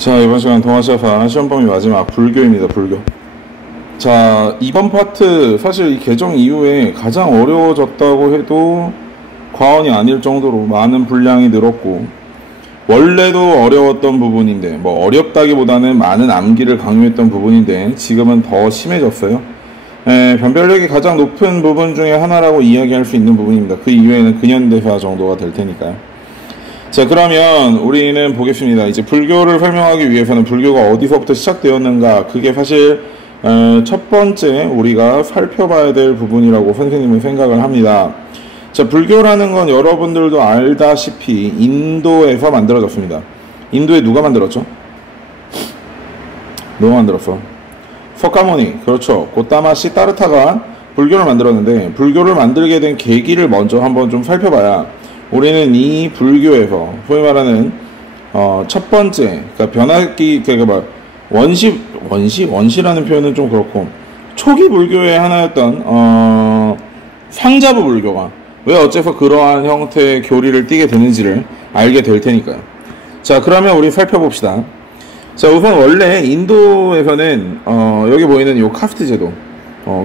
자, 이번 시간 동아시아파 시험 범위 마지막 불교입니다. 불교. 자, 이번 파트 사실 이 개정 이후에 가장 어려워졌다고 해도 과언이 아닐 정도로 많은 분량이 늘었고, 원래도 어려웠던 부분인데, 뭐 어렵다기보다는 많은 암기를 강요했던 부분인데 지금은 더 심해졌어요. 변별력이 가장 높은 부분 중에 하나라고 이야기할 수 있는 부분입니다. 그 이후에는 근현대사 정도가 될 테니까요. 자, 그러면 우리는 보겠습니다. 이제 불교를 설명하기 위해서는 불교가 어디서부터 시작되었는가, 그게 사실 첫 번째 우리가 살펴봐야 될 부분이라고 선생님은 생각을 합니다. 자, 불교라는 건 여러분들도 알다시피 인도에서 만들어졌습니다. 인도에 누가 만들었죠? 누가 만들었어? 석가모니, 그렇죠. 고타마 시타르타가 불교를 만들었는데, 불교를 만들게 된 계기를 먼저 한번 좀 살펴봐야 우리는 이 불교에서 소위 말하는 첫 번째, 그러니까 변화기, 그러니까 원시라는 표현은 좀 그렇고, 초기 불교의 하나였던 상자부 불교가 왜 어째서 그러한 형태의 교리를 띠게 되는지를 알게 될 테니까요. 자, 그러면 우리 살펴봅시다. 자, 우선 원래 인도에서는 여기 보이는 이 카스트 제도,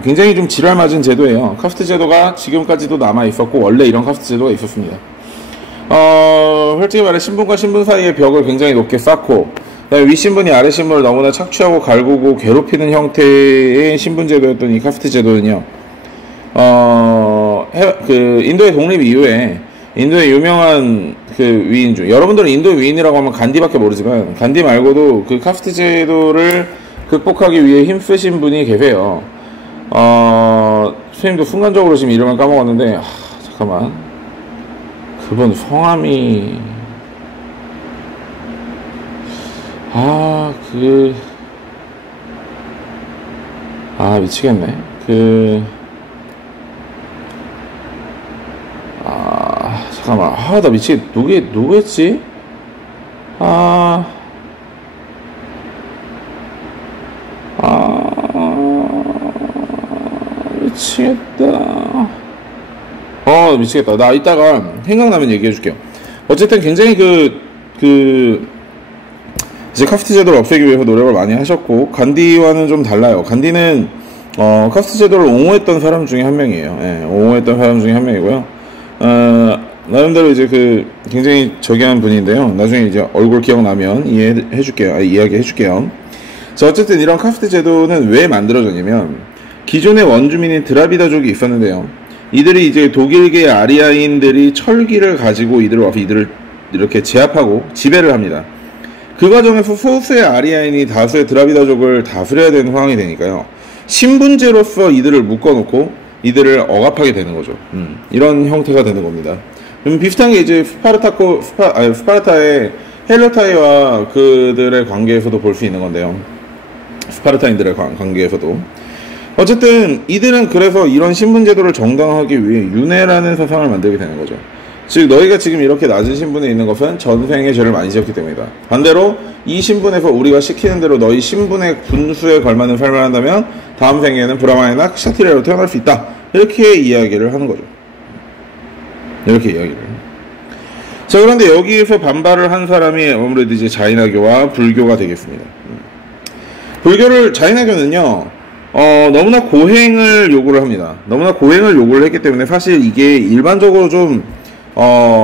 굉장히 좀 지랄맞은 제도예요. 카스트 제도가 지금까지도 남아 있었고, 원래 이런 카스트 제도가 있었습니다. 솔직히 말해 신분과 신분 사이의 벽을 굉장히 높게 쌓고, 윗신분이 아랫신분을 너무나 착취하고 갈구고 괴롭히는 형태의 신분 제도였던 이 카스트 제도는요, 인도의 독립 이후에 인도의 유명한 그 위인 중, 여러분들은 인도의 위인이라고 하면 간디밖에 모르지만 간디 말고도 그 카스트 제도를 극복하기 위해 힘쓰신 분이 계세요. 선생님도 순간적으로 지금 이름을 까먹었는데, 잠깐만, 그분 성함이 미치겠네. 잠깐만, 나 미치겠, 누구였지? 미치겠다. 미치겠다. 나 이따가 생각나면 얘기해줄게요. 어쨌든 굉장히 이제 카스트 제도를 없애기 위해서 노력을 많이 하셨고, 간디와는 좀 달라요. 간디는 카스트 제도를 옹호했던 사람 중에 한 명이에요. 옹호했던 사람 중에 한 명이고요. 나름대로 이제 굉장히 저기한 분인데요. 나중에 이제 얼굴 기억나면 이야기해줄게요. 자, 어쨌든 이런 카스트 제도는 왜 만들어졌냐면, 기존의 원주민인 드라비다족이 있었는데요. 이들이 이제 독일계 아리아인들이 철기를 가지고 이들을 이렇게 제압하고 지배를 합니다. 그 과정에서 소수의 아리아인이 다수의 드라비다족을 다스려야 되는 상황이 되니까요, 신분제로서 이들을 묶어놓고 이들을 억압하게 되는 거죠. 이런 형태가 되는 겁니다. 비슷한 게 이제 스파르타의 헬로타이와 그들의 관계에서도 볼 수 있는 건데요. 스파르타인들의 관계에서도. 어쨌든 이들은 그래서 이런 신분제도를 정당화하기 위해 윤회라는 사상을 만들게 되는 거죠. 즉, 너희가 지금 이렇게 낮은 신분에 있는 것은 전생에 죄를 많이 지었기 때문이다. 반대로 이 신분에서 우리가 시키는 대로 너희 신분의 분수에 걸맞는 삶을 한다면 다음 생에는 브라마이나 kshatriya로 태어날 수 있다. 이렇게 이야기를 하는 거죠. 이렇게 이야기를. 자, 그런데 여기에서 반발을 한 사람이 아무래도 이제 자이나교와 불교가 되겠습니다. 자이나교는요, 너무나 고행을 요구를 합니다. 너무나 고행을 요구를 했기 때문에 사실 이게 일반적으로 좀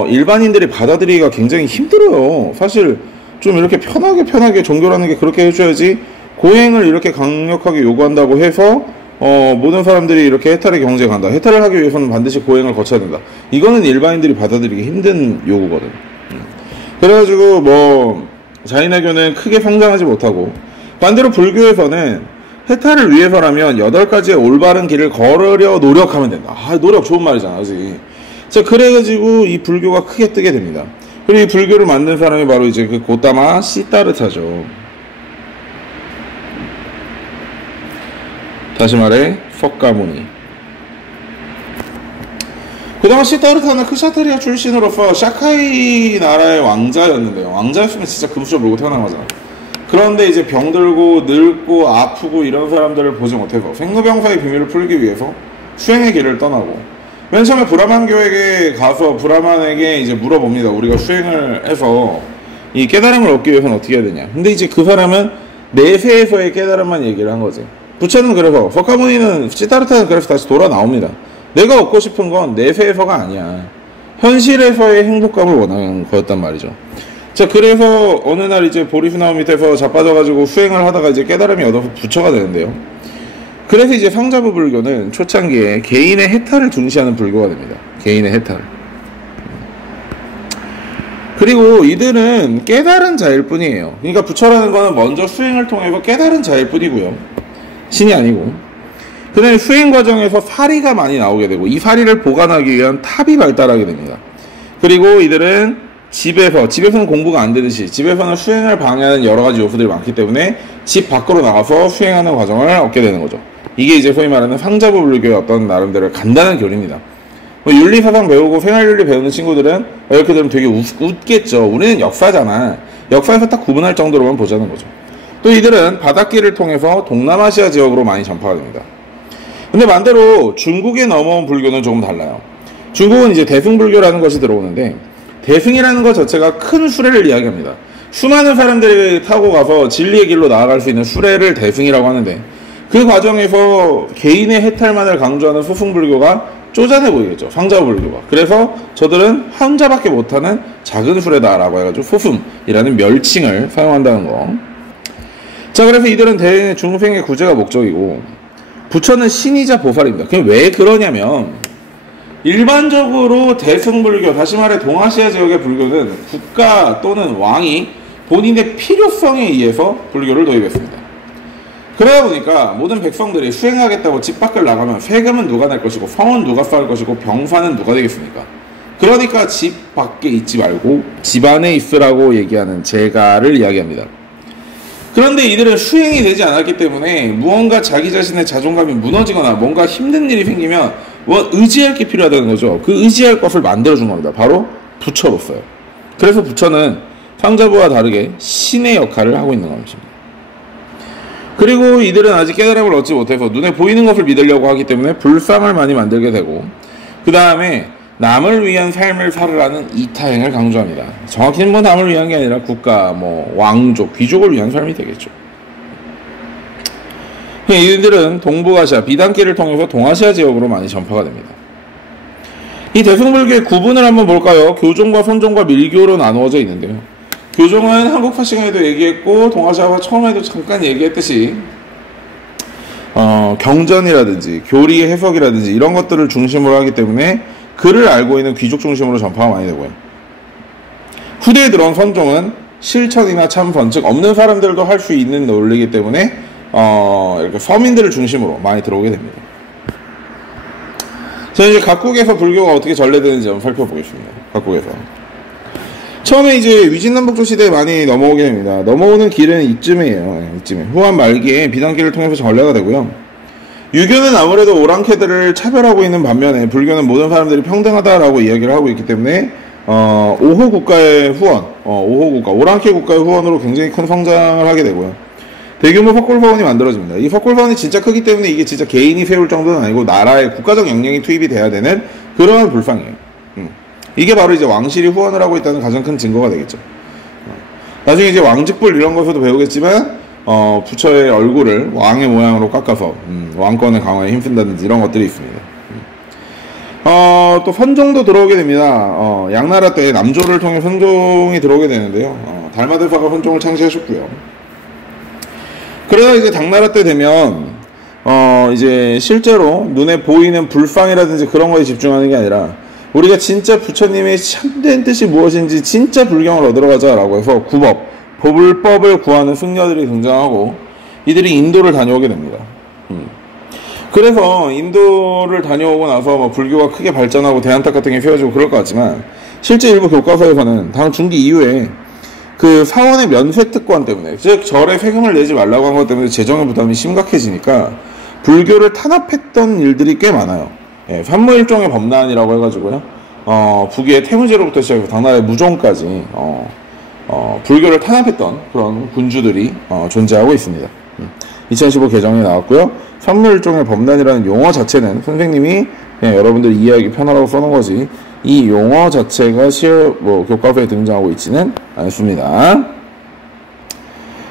일반인들이 받아들이기가 굉장히 힘들어요. 사실 좀 이렇게 편하게 종교라는 게 그렇게 해줘야지, 고행을 이렇게 강력하게 요구한다고 해서 모든 사람들이 이렇게 해탈의 경지에 간다. 해탈을 하기 위해서는 반드시 고행을 거쳐야 된다. 이거는 일반인들이 받아들이기 힘든 요구거든. 그래가지고 자이나교는 크게 성장하지 못하고, 반대로 불교에서는 해탈을 위해서라면 8가지의 올바른 길을 걸으려 노력하면 된다. 노력 좋은 말이잖아, 그치? 자, 그래가지고 이 불교가 크게 뜨게 됩니다. 그리고 이 불교를 만든 사람이 바로 이제 그 고타마 시타르타죠. 다시 말해, 석가모니. 고타마 시타르타는 크샤트리아 출신으로서 샤카이 나라의 왕자였는데요. 왕자였으면 진짜 금수저 물고 태어난 거잖아. 그런데 이제 병들고 늙고 아프고 이런 사람들을 보지 못해서 생로병사의 비밀을 풀기 위해서 수행의 길을 떠나고, 맨 처음에 브라만교에게 가서 브라만에게 이제 물어봅니다. 우리가 수행을 해서 이 깨달음을 얻기 위해서는 어떻게 해야 되냐. 근데 이제 그 사람은 내세에서의 깨달음만 얘기를 한 거지. 부처는 그래서 석가모니는 시다르타는 그래서 다시 돌아 나옵니다. 내가 얻고 싶은 건 내세에서가 아니야. 현실에서의 행복감을 원하는 거였단 말이죠. 자, 그래서 어느 날 이제 보리수나무 밑에서 자빠져가지고 수행을 하다가 이제 깨달음이 얻어서 부처가 되는데요. 그래서 이제 상자부 불교는 초창기에 개인의 해탈을 중시하는 불교가 됩니다. 개인의 해탈. 그리고 이들은 깨달은 자일 뿐이에요. 그러니까 부처라는 거는 먼저 수행을 통해서 깨달은 자일 뿐이고요. 신이 아니고. 그 다음에 수행 과정에서 사리가 많이 나오게 되고 이 사리를 보관하기 위한 탑이 발달하게 됩니다. 그리고 이들은 집에서는 공부가 안 되듯이 집에서는 수행을 방해하는 여러 가지 요소들이 많기 때문에 집 밖으로 나가서 수행하는 과정을 얻게 되는 거죠. 이게 이제 소위 말하는 상자부 불교의 어떤 나름대로 간단한 교리입니다. 윤리사상 배우고 생활윤리 배우는 친구들은 이렇게 되면 되게 웃겠죠. 우리는 역사잖아. 역사에서 딱 구분할 정도로만 보자는 거죠. 또 이들은 바닷길을 통해서 동남아시아 지역으로 많이 전파가 됩니다. 근데 반대로 중국에 넘어온 불교는 조금 달라요. 중국은 이제 대승불교라는 것이 들어오는데 대승이라는 것 자체가 큰 수레를 이야기합니다. 수많은 사람들이 타고 가서 진리의 길로 나아갈 수 있는 수레를 대승이라고 하는데 그 과정에서 개인의 해탈만을 강조하는 소승불교가 쪼잔해 보이겠죠. 상자불교가. 그래서 저들은 혼자밖에 못하는 작은 수레다라고 해가지고 소승이라는 멸칭을 사용한다는 거. 자, 그래서 이들은 대인의 중생의 구제가 목적이고 부처는 신이자 보살입니다. 그게 왜 그러냐면 일반적으로 대승불교, 다시 말해 동아시아 지역의 불교는 국가 또는 왕이 본인의 필요성에 의해서 불교를 도입했습니다. 그러다 보니까 모든 백성들이 수행하겠다고 집 밖을 나가면 세금은 누가 낼 것이고 성은 누가 쌓을 것이고 병사는 누가 되겠습니까? 그러니까 집 밖에 있지 말고 집 안에 있으라고 얘기하는 제가를 이야기합니다. 그런데 이들은 수행이 되지 않았기 때문에 무언가 자기 자신의 자존감이 무너지거나 뭔가 힘든 일이 생기면 의지할 게 필요하다는 거죠. 그 의지할 것을 만들어준 겁니다. 바로 부처로서요. 그래서 부처는 상자부와 다르게 신의 역할을 하고 있는 겁니다. 그리고 이들은 아직 깨달음을 얻지 못해서 눈에 보이는 것을 믿으려고 하기 때문에 불상을 많이 만들게 되고 그 다음에 남을 위한 삶을 살으라는 이타행을 강조합니다. 정확히는 뭐 남을 위한 게 아니라 국가, 왕족, 귀족을 위한 삶이 되겠죠. 이들은 동북아시아, 비단길을 통해서 동아시아 지역으로 많이 전파가 됩니다. 이 대승불교의 구분을 한번 볼까요? 교종과 선종과 밀교로 나누어져 있는데요. 교종은 한국파 시간에도 얘기했고 동아시아파 처음에도 잠깐 얘기했듯이 경전이라든지 교리의 해석이라든지 이런 것들을 중심으로 하기 때문에 글을 알고 있는 귀족 중심으로 전파가 많이 되고요. 후대에 들어온 선종은 실천이나 참선, 즉 없는 사람들도 할 수 있는 논리이기 때문에 이렇게 서민들을 중심으로 많이 들어오게 됩니다. 자, 이제 각국에서 불교가 어떻게 전래되는지 한번 살펴보겠습니다. 각국에서. 처음에 이제 위진남북조 시대에 많이 넘어오게 됩니다. 넘어오는 길은 이쯤이에요. 이쯤에. 후한 말기에 비단길을 통해서 전래가 되고요. 유교는 아무래도 오랑캐들을 차별하고 있는 반면에 불교는 모든 사람들이 평등하다라고 이야기를 하고 있기 때문에 5호 국가의 후원, 5호 국가, 오랑캐 국가의 후원으로 굉장히 큰 성장을 하게 되고요. 대규모 석굴사원이 만들어집니다. 이 석굴사원이 진짜 크기 때문에 이게 진짜 개인이 세울 정도는 아니고 나라의 국가적 역량이 투입이 돼야 되는 그러한 불상이에요. 이게 바로 이제 왕실이 후원을 하고 있다는 가장 큰 증거가 되겠죠. 나중에 이제 왕직불 이런 것에도 배우겠지만 부처의 얼굴을 왕의 모양으로 깎아서 왕권의 강화에 힘쓴다든지 이런 것들이 있습니다. 또 선종도 들어오게 됩니다. 양나라 때 남조를 통해 선종이 들어오게 되는데요. 달마대사가 선종을 창시하셨고요. 그러다 이제 당나라 때 되면 이제 실제로 눈에 보이는 불상이라든지 그런 거에 집중하는 게 아니라 우리가 진짜 부처님의 참된 뜻이 무엇인지 진짜 불경을 얻으러 가자라고 해서 구법, 법을 구하는 승려들이 등장하고 이들이 인도를 다녀오게 됩니다. 그래서 인도를 다녀오고 나서 불교가 크게 발전하고 대한탁 같은 게 세워지고 그럴 것 같지만 실제 일부 교과서에서는 당 중기 이후에 그 사원의 면세 특권 때문에, 즉 절에 세금을 내지 말라고 한 것 때문에 재정의 부담이 심각해지니까 불교를 탄압했던 일들이 꽤 많아요. 산무일종의 법난이라고 해가지고요. 북의 태무제로부터 시작해서 당나라의 무종까지 불교를 탄압했던 그런 군주들이 존재하고 있습니다. 2015 개정에 나왔고요. 산무일종의 법난이라는 용어 자체는 선생님이 그냥 여러분들 이해하기 편하라고 써놓은 거지 이 용어 자체가 교과서에 등장하고 있지는 않습니다.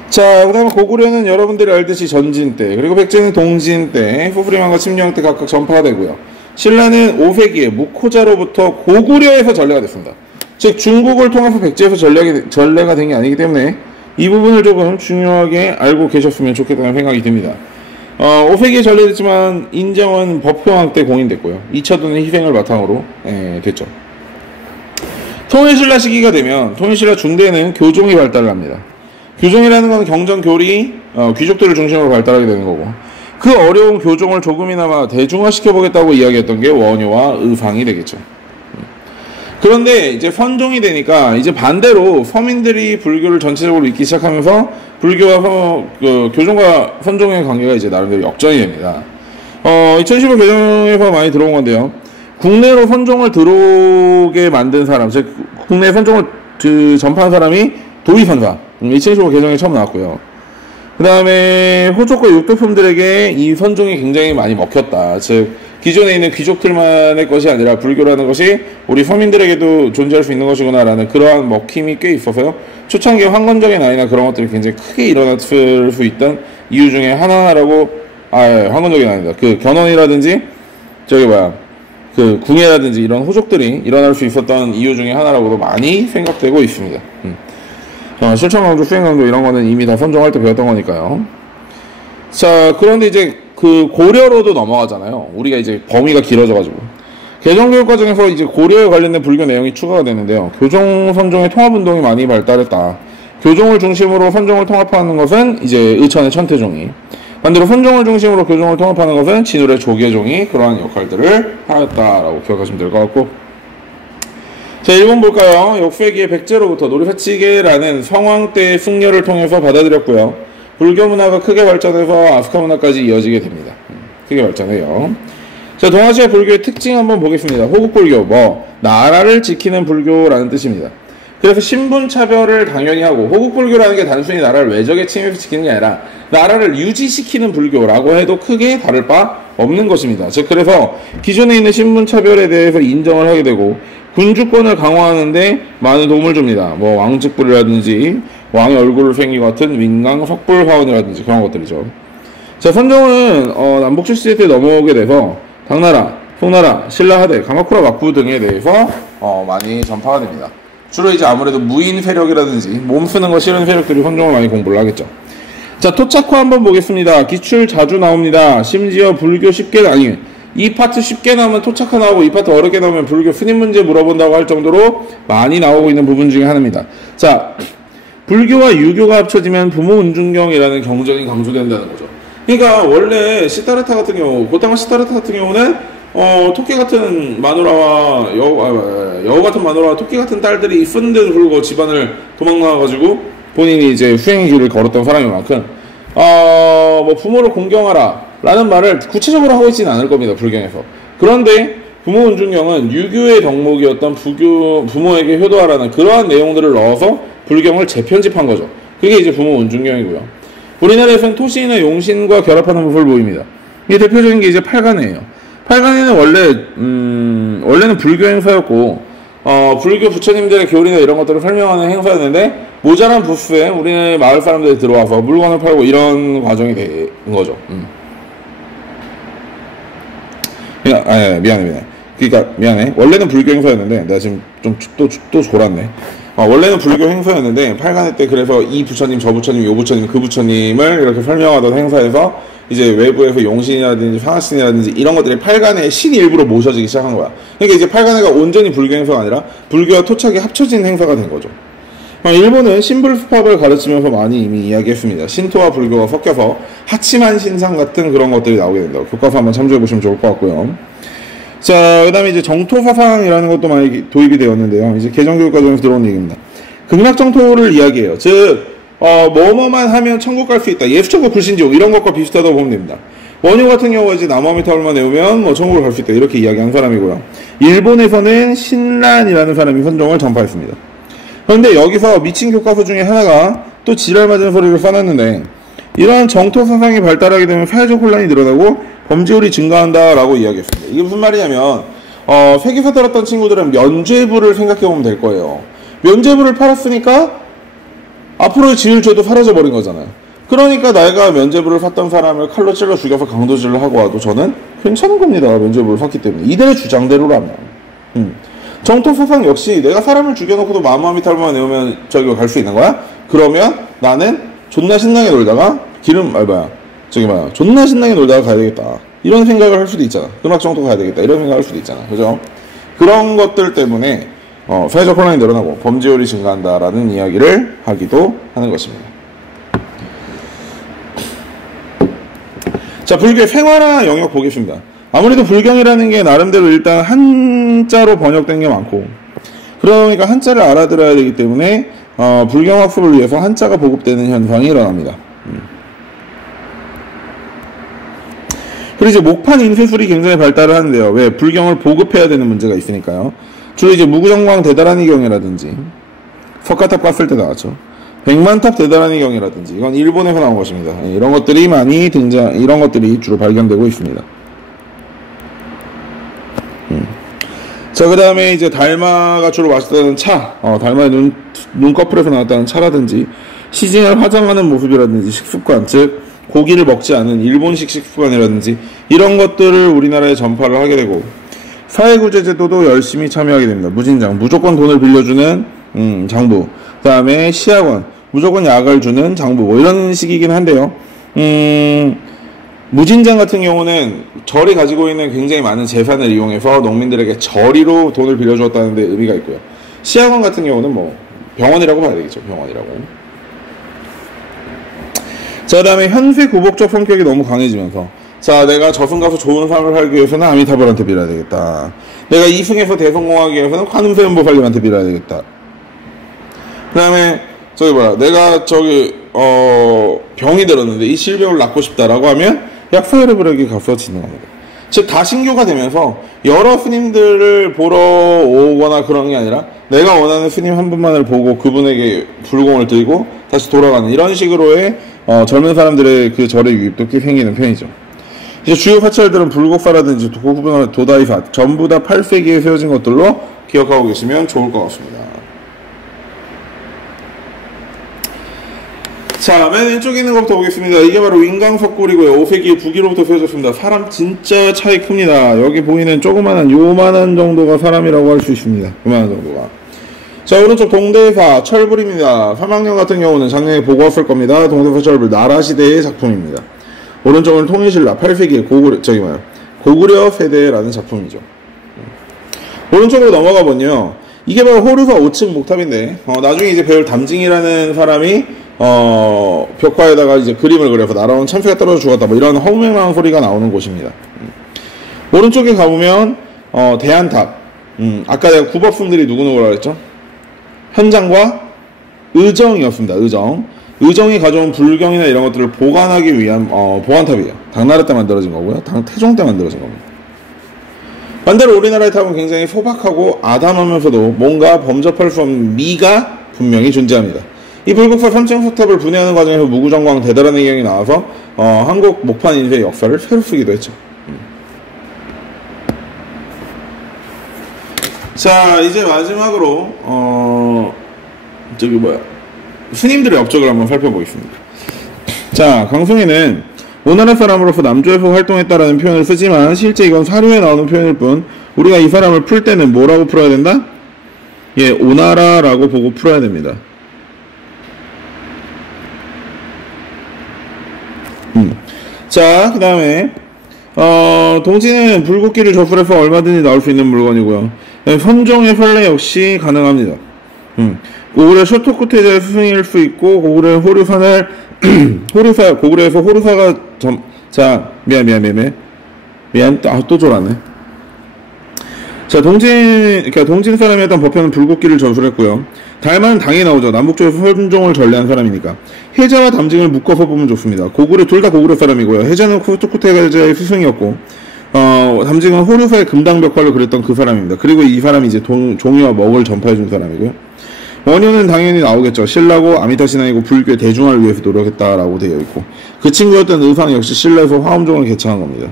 자, 그 다음에 고구려는 여러분들이 알듯이 전진 때, 그리고 백제는 동진 때, 후프리만과 침략 때 각각 전파가 되고요. 신라는 5세기에 무코자로부터 고구려에서 전래가 됐습니다. 즉 중국을 통해서 백제에서 전래가 된 게 아니기 때문에 이 부분을 조금 중요하게 알고 계셨으면 좋겠다는 생각이 듭니다. 5세기에 전래됐지만 인정은 법효왕 때 공인됐고요. 2차도는 희생을 바탕으로 됐죠. 통일신라 시기가 되면 통일신라 중대는 교종이 발달을 합니다. 교종이라는 건 경전, 교리, 귀족들을 중심으로 발달하게 되는 거고, 그 어려운 교종을 조금이나마 대중화시켜보겠다고 이야기했던 게 원효와 의상이 되겠죠. 그런데 이제 선종이 되니까 이제 반대로 서민들이 불교를 전체적으로 믿기 시작하면서 불교와 교종과 선종의 관계가 이제 나름대로 역전이 됩니다. 2015 개정에서 많이 들어온 건데요. 국내로 선종을 들어오게 만든 사람, 즉 국내 선종을 전파한 사람이 도의선사. 2015 개정에 처음 나왔고요. 그 다음에 호족과 육도품들에게 이 선종이 굉장히 많이 먹혔다. 즉 기존에 있는 귀족들만의 것이 아니라 불교라는 것이 우리 서민들에게도 존재할 수 있는 것이구나 라는 그러한 먹힘이 꽤 있어서요. 초창기에 황건적인 아이나 그런 것들이 굉장히 크게 일어났을 수 있던 이유 중에 하나라고, 황건적인 아니다. 그 견훤이라든지 궁예라든지 이런 호족들이 일어날 수 있었던 이유 중에 하나라고도 많이 생각되고 있습니다. 실천강조, 수행강조 이런 거는 이미 다 선종할 때 배웠던 거니까요. 자, 그런데 이제 그 고려로도 넘어가잖아요. 우리가 이제 범위가 길어져가지고. 개정교육 과정에서 이제 고려에 관련된 불교 내용이 추가가 되는데요. 교종, 선종의 통합운동이 많이 발달했다. 교종을 중심으로 선종을 통합하는 것은 이제 의천의 천태종이, 반대로 선종을 중심으로 교종을 통합하는 것은 진울의 조계종이 그러한 역할들을 하였다라고 기억하시면 될 것 같고, 자, 1번 볼까요? 역세기의 백제로부터 노리사치계라는 성왕 때의 승려를 통해서 받아들였고요. 불교 문화가 크게 발전해서 아스카 문화까지 이어지게 됩니다. 크게 발전해요. 자, 동아시아 불교의 특징 한번 보겠습니다. 호국불교, 나라를 지키는 불교라는 뜻입니다. 그래서 신분차별을 당연히 하고, 호국불교라는 게 단순히 나라를 외적의 침입에서 지키는 게 아니라 나라를 유지시키는 불교라고 해도 크게 다를 바 없는 것입니다. 즉, 그래서 기존에 있는 신분차별에 대해서 인정을 하게 되고 군주권을 강화하는데 많은 도움을 줍니다. 왕직불이라든지 왕의 얼굴을 생기고 같은 윈강 석불화원이라든지 그런 것들이죠. 자, 선종은 남북 시대 때 넘어오게 돼서 당나라, 송나라, 신라, 하대, 가마쿠라 막부 등에 대해서 많이 전파가 됩니다. 주로 이제 아무래도 무인 세력이라든지 몸 쓰는 거 싫은 세력들이 선종을 많이 공부를 하겠죠. 자, 토착화 한번 보겠습니다. 기출 자주 나옵니다. 심지어 불교 쉽게 이 파트 쉽게 나오면 토착화 나오고 이 파트 어렵게 나오면 불교 스님 문제 물어본다고 할 정도로 많이 나오고 있는 부분 중에 하나입니다. 자, 불교와 유교가 합쳐지면 부모 운중경이라는 경전이 강조된다는 거죠. 그러니까 원래 시타르타 같은 경우, 고타마 시타르타 같은 경우는 토끼 같은 마누라와 여우 같은 마누라와 토끼 같은 딸들이 있었는데도 불구하고 집안을 도망나가지고 본인이 이제 수행의 길을 걸었던 사람인 만큼 부모를 공경하라 라는 말을 구체적으로 하고 있지는 않을 겁니다. 불경에서. 그런데 부모 운중경은 유교의 덕목이었던 부모에게 효도하라는 그러한 내용들을 넣어서 불경을 재편집한 거죠. 그게 이제 부모 운중경이고요. 우리나라에서는 토시나 용신과 결합하는 모습을 보입니다. 이게 대표적인 게 이제 팔간회예요. 팔간회는 원래는 불교 행사였고 불교 부처님들의 교리나 이런 것들을 설명하는 행사였는데 모자란 부스에 우리네 마을 사람들이 들어와서 물건을 팔고 이런 과정이 된 거죠. 미안해. 그러니까 미안해. 원래는 불교 행사였는데 내가 지금 좀 또 졸았네. 원래는 불교 행사였는데 팔간회 때 그래서 이 부처님, 저 부처님, 요 부처님, 그 부처님을 이렇게 설명하던 행사에서 이제 외부에서 용신이라든지 상하신이라든지 이런 것들이 팔간회에 신이 일부러 모셔지기 시작한 거야. 그러니까 이제 팔간회가 온전히 불교 행사가 아니라 불교와 토착이 합쳐진 행사가 된 거죠. 일본은 신불수법을 가르치면서 많이 이미 이야기했습니다. 신토와 불교가 섞여서 하치만 신상 같은 그런 것들이 나오게 된다고. 교과서 한번 참조해보시면 좋을 것 같고요. 자, 그 다음에 이제 정토사상이라는 것도 많이 도입이 되었는데요. 이제 개정교육 과정에서 들어온 얘기입니다. 극락정토를 이야기해요. 즉, 뭐뭐만 하면 천국 갈 수 있다. 예수천국 불신지옥 이런 것과 비슷하다고 보면 됩니다. 원효 같은 경우가 이제 나무아미타불만 외우면 천국을 갈 수 있다. 이렇게 이야기한 사람이고요. 일본에서는 신란이라는 사람이 선종을 전파했습니다. 그런데 여기서 미친 교과서 중에 하나가 또 지랄 맞은 소리를 써놨는데, 이러한 정토 사상이 발달하게 되면 사회적 혼란이 늘어나고 범죄율이 증가한다라고 이야기했습니다. 이게 무슨 말이냐면 세계사 들었던 친구들은 면죄부를 생각해보면 될 거예요. 면죄부를 팔았으니까 앞으로의 지을죄도 사라져버린 거잖아요. 그러니까 내가 면죄부를 샀던 사람을 칼로 찔러 죽여서 강도질을 하고 와도 저는 괜찮은 겁니다. 면죄부를 샀기 때문에. 이들의 주장대로라면. 정통사상 역시 내가 사람을 죽여놓고도 마음마음이 탈모만 내우면 저기 갈 수 있는 거야? 그러면 나는 존나 신나게 놀다가 존나 신나게 놀다가 가야 되겠다. 이런 생각을 할 수도 있잖아. 음악 정도 가야 되겠다. 이런 생각을 할 수도 있잖아. 그죠? 그런 것들 때문에 사회적 혼란이 늘어나고 범죄율이 증가한다라는 이야기를 하기도 하는 것입니다. 자, 불교의 생활화 영역 보겠습니다. 아무래도 불경이라는 게 나름대로 일단 한자로 번역된 게 많고, 그러니까 한자를 알아들어야 되기 때문에 불경 학습을 위해서 한자가 보급되는 현상이 일어납니다. 그리고 이제 목판 인쇄술이 굉장히 발달을 하는데요. 왜? 불경을 보급해야 되는 문제가 있으니까요. 주로 이제 무구정광 대다라니 경이라든지, 석가탑 갔을 때 나왔죠. 백만탑 대다라니 경이라든지, 이건 일본에서 나온 것입니다. 이런 것들이 많이 이런 것들이 주로 발견되고 있습니다. 자, 그 다음에 이제 달마가 주로 마셨다는 차, 달마의 눈꺼풀에서 나왔다는 차라든지, 시징을 화장하는 모습이라든지, 식습관, 즉, 고기를 먹지 않은 일본식 식습관이라든지, 이런 것들을 우리나라에 전파를 하게 되고, 사회구제 제도도 열심히 참여하게 됩니다. 무진장, 무조건 돈을 빌려주는, 장부. 그 다음에 시학원, 무조건 약을 주는 장부. 뭐 이런 식이긴 한데요. 무진장 같은 경우는 절이 가지고 있는 굉장히 많은 재산을 이용해서 농민들에게 저리로 돈을 빌려주었다는 데 의미가 있고요. 시학원 같은 경우는 뭐 병원이라고 봐야 되겠죠. 병원이라고. 자, 그 다음에 현세 구복적 성격이 너무 강해지면서, 자, 내가 저승 가서 좋은 삶을 살기 위해서는 아미타불한테 빌어야 되겠다. 내가 이승에서 대성공하기 위해서는 관음세음보살님한테 빌어야 되겠다. 그 다음에 내가 병이 들었는데 이 질병을 낫고 싶다라고 하면 약사혈액을에게 가서 진행합니다. 즉, 다신교가 되면서 여러 스님들을 보러 오거나 그런 게 아니라 내가 원하는 스님 한 분만을 보고 그분에게 불공을 들고 다시 돌아가는 이런 식으로의 젊은 사람들의 그 절의 유입도 꽤 생기는 편이죠. 이제 주요 사찰들은 불국사라든지 도다이사 전부 다 8세기에 세워진 것들로 기억하고 계시면 좋을 것 같습니다. 자, 맨 왼쪽에 있는 것부터 보겠습니다. 이게 바로 윙강석굴이고요. 5세기 북위로부터 세워졌습니다. 사람 진짜 차이 큽니다. 여기 보이는 조그만한 요만한 정도가 사람이라고 할 수 있습니다. 요만한 정도가. 자, 오른쪽 동대사 철불입니다. 3학년 같은 경우는 작년에 보고 왔을 겁니다. 동대사 철불 나라시대의 작품입니다. 오른쪽은 통일신라 8세기의 고구려 세대라는 작품이죠. 오른쪽으로 넘어가 보면요. 이게 바로 호루사 5층 목탑인데, 나중에 이제 배울 담징이라는 사람이 벽화에다가 이제 그림을 그려서 날아온 참새가 떨어져 죽었다, 뭐 이런 허무맹랑한 소리가 나오는 곳입니다. 오른쪽에 가보면 대안탑, 아까 내가 구법승들이 누구누구라고 했죠? 현장과 의정이었습니다. 의정이 가져온 불경이나 이런 것들을 보관하기 위한 보관탑이에요. 당나라 때 만들어진 거고요. 태종 때 만들어진 겁니다. 반대로 우리나라의 탑은 굉장히 소박하고 아담하면서도 뭔가 범접할 수 없는 미가 분명히 존재합니다. 이 불국사 3층 석탑을 분해하는 과정에서 무구정광 대다라는 경이 나와서 한국 목판 인쇄의 역사를 새로 쓰기도 했죠. 자, 이제 마지막으로 스님들의 업적을 한번 살펴보겠습니다. 자, 강승희는 오나라 사람으로서 남조에서 활동했다라는 표현을 쓰지만 실제 이건 사료에 나오는 표현일 뿐, 우리가 이 사람을 풀 때는 뭐라고 풀어야 된다? 예, 오나라라고 보고 풀어야 됩니다. 자, 그 다음에 동지는 불국기를 저술해서 얼마든지 나올 수 있는 물건이고요. 선종의 선례 역시 가능합니다. 고구려 쇼토쿠테자의 스승일 수 있고, 고구려 호류산을 고구려에서 호루사가 또 졸았네. 자, 동진 사람이었던 법현은 불국기를 전술했고요. 달마는 당연히 나오죠. 남북쪽에서 선종을 전례한 사람이니까. 해자와 담징을 묶어서 보면 좋습니다. 둘 다 고구려 사람이고요. 해자는 쿠투쿠테자의 스승이었고, 담징은 호루사의 금당벽화를 그렸던 그 사람입니다. 그리고 이 사람이 이제 종이와 먹을 전파해준 사람이고요. 원효는 당연히 나오겠죠. 신라고 아미타 신앙이고 불교의 대중화를 위해서 노력했다라고 되어 있고, 그 친구였던 의상 역시 신라에서 화엄종을 개창한 겁니다.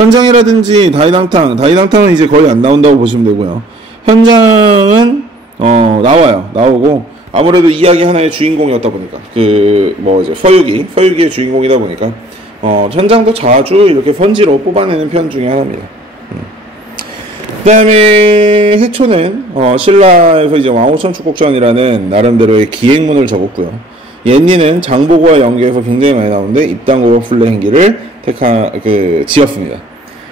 현장이라든지 다이당탕은 이제 거의 안 나온다고 보시면 되고요. 현장은 나오고 아무래도 이야기 하나의 주인공이었다 보니까 이제 서유기의 주인공이다 보니까 현장도 자주 이렇게 선지로 뽑아내는 편 중에 하나입니다. 그 다음에 해초는 신라에서 이제 왕호천축곡전이라는 나름대로의 기행문을 적었고요. 옌니는 장보고와 연계해서 굉장히 많이 나오는데 입당고와 풀레 행기를 지었습니다.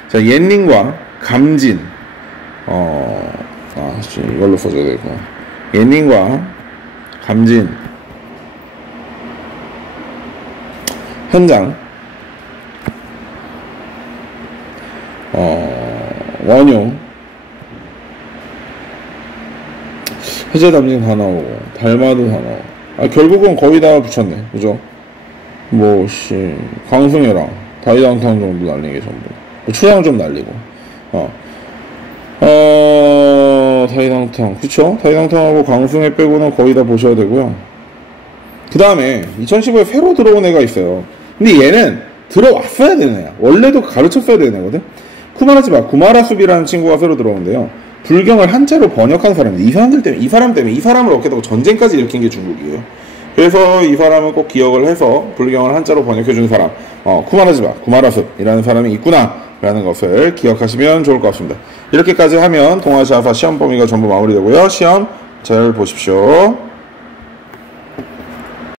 자, 옌님과 감진 이걸로 써줘야 되고 옌님과 감진 현장 원용 해제담진 다 나오고 달마도 다 나오고 결국은 거의 다 붙였네. 그죠? 광승해랑 다이당탕 정도 날리게 전부. 초장 좀 날리고. 다이당탕. 그쵸? 다이당탕하고 광승해 빼고는 거의 다 보셔야 되고요. 그 다음에 2015에 새로 들어온 애가 있어요. 근데 얘는 들어왔어야 되는 애야. 원래도 가르쳤어야 되는 애거든? 구마라숲이라는 친구가 새로 들어오는데요. 불경을 한자로 번역한 사람인데 이 사람 때문에 이 사람을 얻게 되고 전쟁까지 일으킨 게 중국이에요. 그래서 이 사람은 꼭 기억을 해서 불경을 한자로 번역해준 사람, 구마라숲이라는 사람이 있구나 라는 것을 기억하시면 좋을 것 같습니다. 이렇게까지 하면 동아시아사 시험 범위가 전부 마무리되고요. 시험 잘 보십시오.